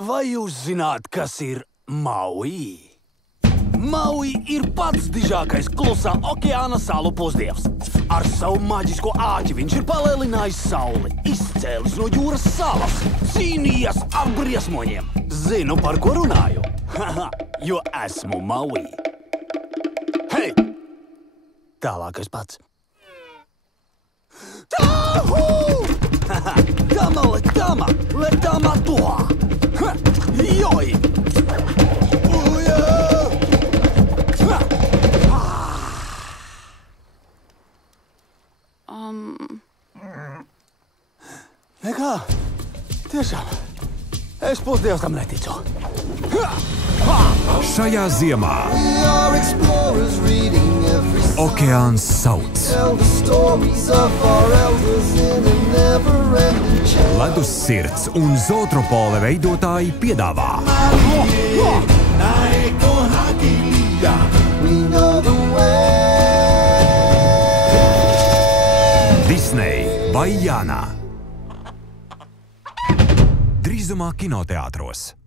Vai jūs zināt, kas ir Maui? Maui ir pats dižākais klusā okeāna salu pusdievs. Ar savu maģisko āķi viņš ir palielinājis sauli, izcēlis no jūras salas, cīnījies ar briesmoņiem. Zinu, par ko runāju. Jo esmu Maui. Hei! Tālākais pats. Tāhu! Tama letama, letama toa. Joj! Nekā, tiešām, es pusdievs tam neticu. Šajā ziemā okeāns sauc. Ledus sirds un Zootropole veidotāji piedāvā Disney vai Jāna. Drīzumā kinoteātros.